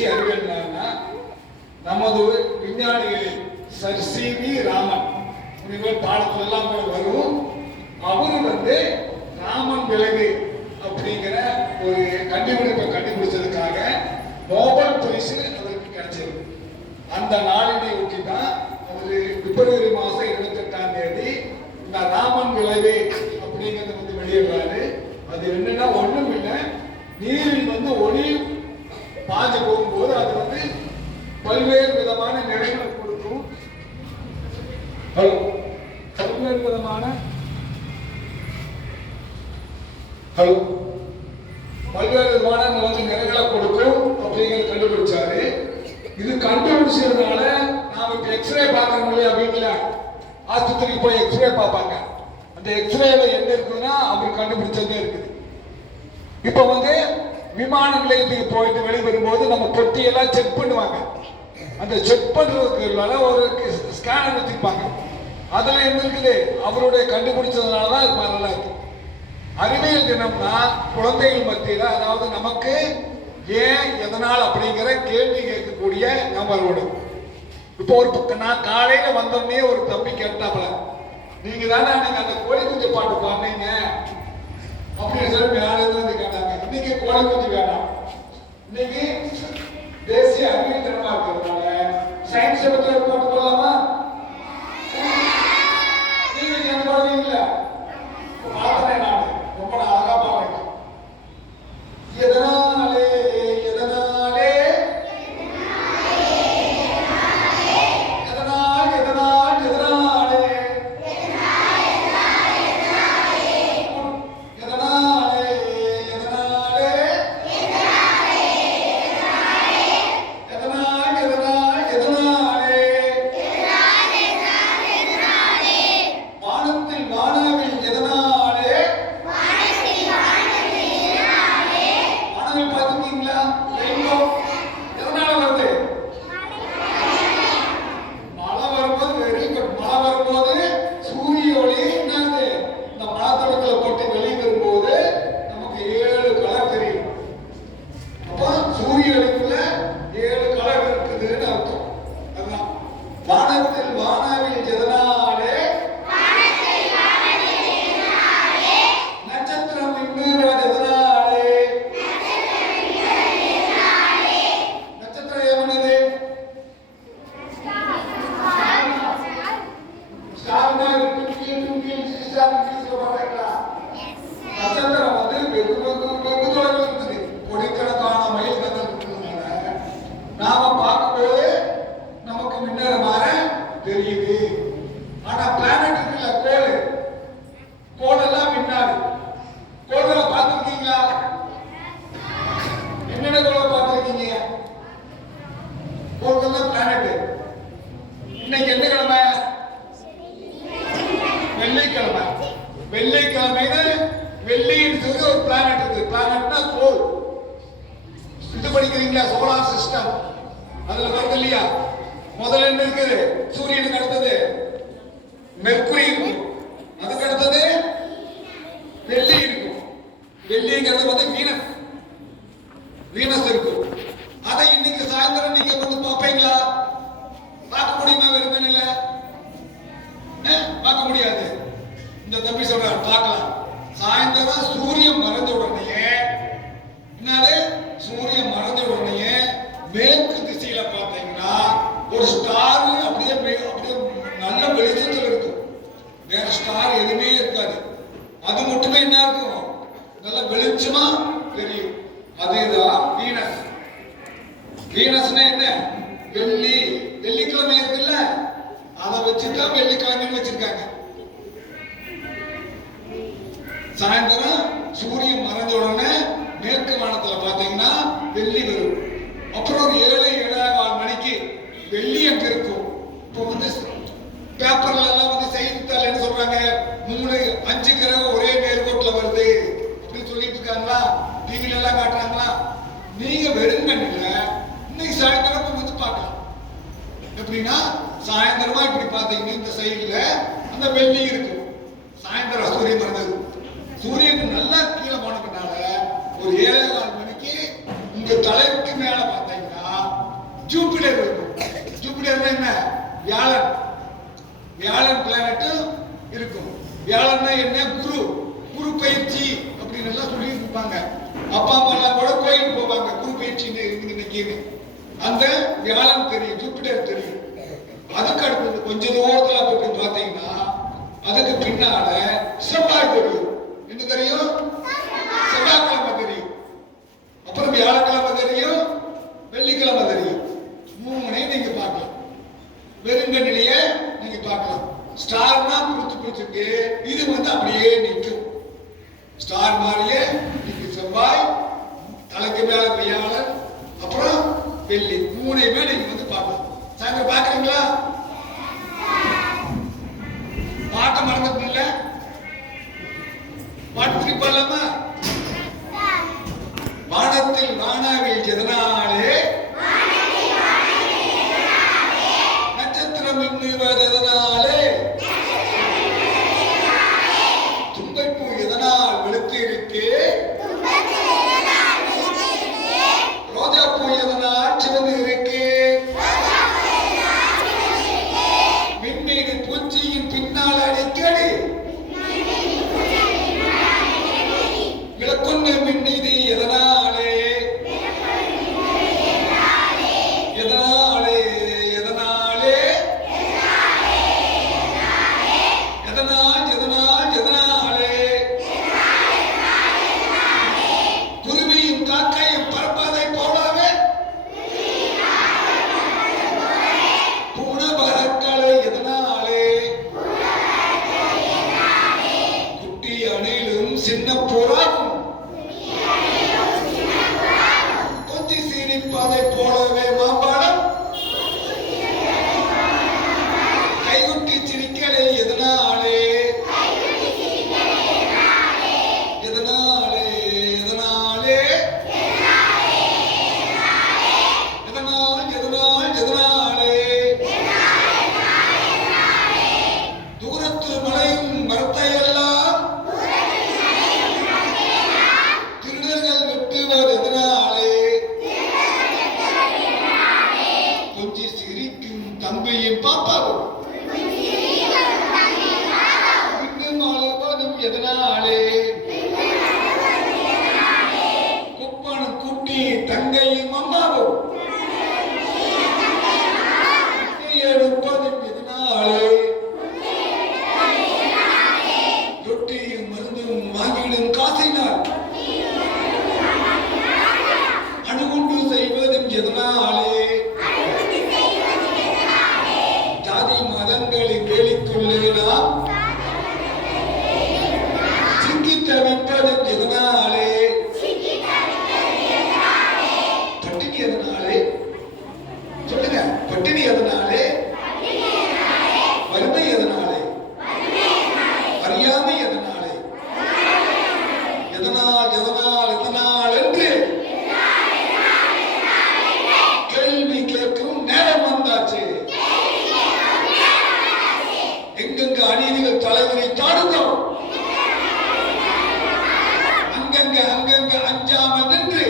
தேசிய அறிவியல் நாள்னா நமது விஞ்ஞானிகளில் சர் சி.வி. ராமன் பாடத்துல எல்லாம் வரும். அவரு ராமன் விலங்கு அப்படிங்கிற ஒரு கண்டுபிடிப்பை கண்டுபிடிச்சதுக்காக நோபல் பரிசு அவருக்கு கிடைச்சது. அந்த நாளினை ஒட்டி தான் அவரு பிப்ரவரி மாசம் 28ஆம் தேதி இந்த ராமன் விளைவு அப்படிங்கிறது வெளியிடுறாரு. அது என்னன்னா ஒண்ணும் இல்லை, நீரில் ஒளி பாஞ்சு போகும்போது அது பல்வேறு விதமான நிறங்களை கொடுக்கும். பல்வேறு விதமான நிறங்களை கொடுக்கும் அப்படிங்கிறது கண்டுபிடிச்சாரு. இது கண்டுபிடிச்சதுனால நாம இப்ப எக்ஸ்ரே பார்க்கணும் இல்லையா, வீட்டுல ஆஸ்பத்திரிக்கு போய் எக்ஸ்ரே பார்ப்பாங்க. அந்த எக்ஸ்ரேல என்ன இருக்குதுன்னா அவர் கண்டுபிடிச்சதே இருக்குது. இப்ப விமான நிலையத்துக்கு போயிட்டு வெளிவரும்போது நம்ம பொட்டியெல்லாம் செக் பண்ணுவாங்க. அந்த செக் பண்றதுக்கு ஒரு ஸ்கேனர் வச்சிருப்பாங்க. அதுல என்ன இருக்குது, அவருடைய கண்டுபிடிச்சதுனாலதான் இது மாதிரி நல்லா இருக்கு. அறிவியல் தினம்னா குழந்தைகள் மத்தியில, அதாவது நமக்கு ஏன் எதனால் அப்படிங்கிற கேள்வி கேட்கக்கூடிய நபரோடு. இப்போ நான் காலையில வந்தோடனே ஒரு தம்பி கேட்டாப்ல, நீங்க தானே அன்னைக்கு அந்த கோழி குஞ்சு பாட்டு பாடுனீங்க அப்படின்னு சொல்லி மேலே இருந்து கேட்டாங்க. இன்னைக்கு கோழி குஞ்சு வேணாம், இன்னைக்கு தேசிய அறிவியல் தினமா இருக்கிறதுனால சயின்ஸ் பத்தி ஒரு பாட்டு போடலாமா? நீங்க என்ன பாடுவீங்களா? பாடுறேன் நான், ரொம்ப அழகா பாடுறேன். எதனாலே எதனாலே எதனால் எதனால் எதனாலே எதனாலே எதனாலே எதனால் எதனால் எதனாலே வானத்தில் வானவில் எதனாலே வானவில் பார்த்துருக்கீங்களா? எதனால வருது? மழை வரும்போது வெரி குட். மழை வரும்போது சூரிய ஒளி என்னது இந்த மரத்தடத்துல போட்டு வெளியே வரும்போது நமக்கு 7 கலர் தெரியும். அப்போ சூரிய ஒளிக்குள்ள 7 கலர் இருக்குதுன்னு அர்த்தம். அதுதான் வானத்தில் வானவில் எதனாலே நட்சத்திரம் மின்னுகிறது எதனாலே? நட்சத்திரம் எவனது? ஸ்டார்னா நட்சத்திரம் வெகு வெகு வெகு தொலைவில் இருக்குது. கோடிக்கணக்கான மைல் கதல் இருக்கிறதுனால நாம பார்க்கும்போது நமக்கு மின்னற மாதிரி தெரியுது. ஆனா பிளானட் இருக்குல்ல, கோள், கோளெல்லாம் மின்னாது. கோள்களை பார்த்துருக்கீங்களா? என்னென்ன கோளை பார்த்துருக்கீங்க? கோள்கள் பிளானட். இன்னைக்கு என்ன கிழமை? வெள்ளிக்கிழமை. வெள்ளிக்கிழமையில வெள்ளின்னு சொல்லி ஒரு பிளானட் இருக்கு. பிளானட்னா கோள். இது படிக்கிறீங்களா? Solar system. அதுல வருது இல்லையா? முதல்ல என்ன இருக்குது? சூரியனுக்கு அடுத்தது மெர்க்குரி இருக்கும். அதுக்கு அடுத்தது வெள்ளி இருக்கும். வெள்ளிங்கிறது வீனஸ். வீனஸ் இருக்கும். அதை இன்னைக்கு சாயந்தரம் நீங்க பார்ப்பீங்களா? பார்க்க முடியுமா? வெறுமனில பார்க்க முடியாது. இந்த தம்பி சொல்றாரு பார்க்கலாம். சாயந்தரம் சூரியன் மறைஞ்ச உடனே என்னது? சூரியன் மறைஞ்ச உடனே மேற்கு திசையில பார்த்தீங்கன்னா ஒரு ஸ்டார் அப்படியே அப்படியே நல்ல வெளிச்சத்தில் இருக்கும். வேற ஸ்டார் எதுவுமே இருக்காது. அது மட்டுமே என்ன இருக்கும்? நல்ல வெளிச்சமா தெரியும். அதுதான் வீனஸ். வீனஸ்னா என்ன? வெள்ளி. வெள்ளிக்கிழமை இருக்குல்ல, அதை வச்சுதான் வெள்ளிக்கிழமைன்னு வச்சிருக்காங்க. சாயந்தரம் சூரியன் மறைஞ்ச உடனே மேற்கு வானத்துல பாத்தீங்கன்னா வெள்ளி வரும். அப்புறம் ஒரு 7:15 மணிக்கு வெள்ளி அங்க இருக்கும். இப்போ பேப்பர்ல எல்லாம் செய்தித்தாள் என்ன சொல்றாங்க? 3-5 கிரகம் ஒரே நேர்கோட்டில் வருது அப்படின்னு சொல்லிட்டு இருக்காங்களா? டிவில எல்லாம் காட்டுறாங்களா? நீங்க வெறுங்கண்ணில இன்னைக்கு சாயந்தரம் பார்க்கலாம். எப்படின்னா சாயந்தரமா இப்படி பாத்தீங்கன்னா இந்த சைடுல அந்த வெள்ளி இருக்கும். சாயந்தரம் சூரியன் மறைந்தது. சூரியன் நல்லா கீழே போனதுனால ஒரு 7:15 மணிக்கு உங்க தலைக்கு மேல பாத்தீங்கன்னா என்ன? வியாழன். வியாழன் பிளானட்டும் இருக்கும். வியாழன்னா என்ன? குரு. குரு பயிற்சி அப்படின்னு எல்லாம் சொல்லி இருப்பாங்க. அப்பா அம்மா எல்லாம் கூட கோயிலுக்கு போவாங்க, குரு பயிற்சி இன்னைக்கு. அந்த வியாழன் தெரியும், ஜூபிட்டர் தெரியும். அதுக்கு அடுத்தது கொஞ்ச தூரத்துல போய் பார்த்தீங்கன்னா அதுக்கு பின்னால செவ்வாய் தெரியும். என்ன தெரியும்? செவ்வாய்க்கிழமை தெரியும். அப்புறம் வியாழக்கிழமை தெரியும், வெள்ளிக்கிழமை தெரியும். மூணையும் நீங்க பார்க்கலாம். வெறுங்கண்ணிலேயே நீங்க பார்க்கலாம். ஸ்டார்னா பிடிச்சிருக்கு, இது அப்படியே நிற்கும். ஸ்டார் மாதிரியே நீங்க செவ்வாய், தலைக்கு மேல வியாழன், அப்புறம் வெள்ளி, மூணையுமே நீங்க பார்க்கலாம். சாயந்தரம் பாக்குறீங்களா? பாட்டை மறந்துட்டீங்களா? பாட்டு திருப்பி பாடலாமா? வானத்தில் வானாவில் எதனாலே, நட்சத்திரம் மின்னுவது எதனாலே, தும்பைப்பூ எதனால் வெளுத்து இருக்கு, ரோஜா பூ எதனால் சிவந்து இருக்கு, மின்மீது பூச்சியின் பின்னால் அடிக்கடி விளக்கொன்னு மின்னிது எதனாலே, எதனாலே, எதனாலே, எதனால், எதனால், எதனாலே, குருவியும் காக்கையும் பறப்பதை போலவே பூனபகற்களை எதனாலே, குட்டி அணிலும் சின்ன புறாவும் கொஞ்சி சீரிப்பதை போலவே மாம்பழம் கைகுட்டி சிரிக்கலை எதனாலே, எதனாலே, எதனாலே, எதனால், எதனால், எதனாலே, தூரத்து மலையும் மரத்தையெல்லாம் திருடர்கள் வெட்டுவது எதனாலே, கொஞ்சி சிரிக்கும் தம்பியும் பாப்பாவும் இன்னும் அழுவதும் எதனாலே, குப்பனும் குட்டி தங்கையும் அம்மாவும் எடுப்பதும் எதனாலே, ரொட்டியும் மருந்தும் வாங்கிடும் காசினால் அணுகுண்டு செய்வதும் எதனாலே, ஜாதி மதங்களின் வேலிக்குள்ளே நாம் சிக்கி தவிப்பதும் எதனாலே, பட்டினி எதனாலே, சொல்லுங்க, பட்டினி எதனாலே, வறுமை எதனாலே, அறியாமை எதனாலே, எதனால், எதனால், எதனால் என்று கேள்வி கேட்கும் நேரம் வந்தாச்சு. எங்கெங்க அநீதிகள் தலைவரை தாடுதோ அங்கங்க அங்கங்க அஞ்சாமல் நின்று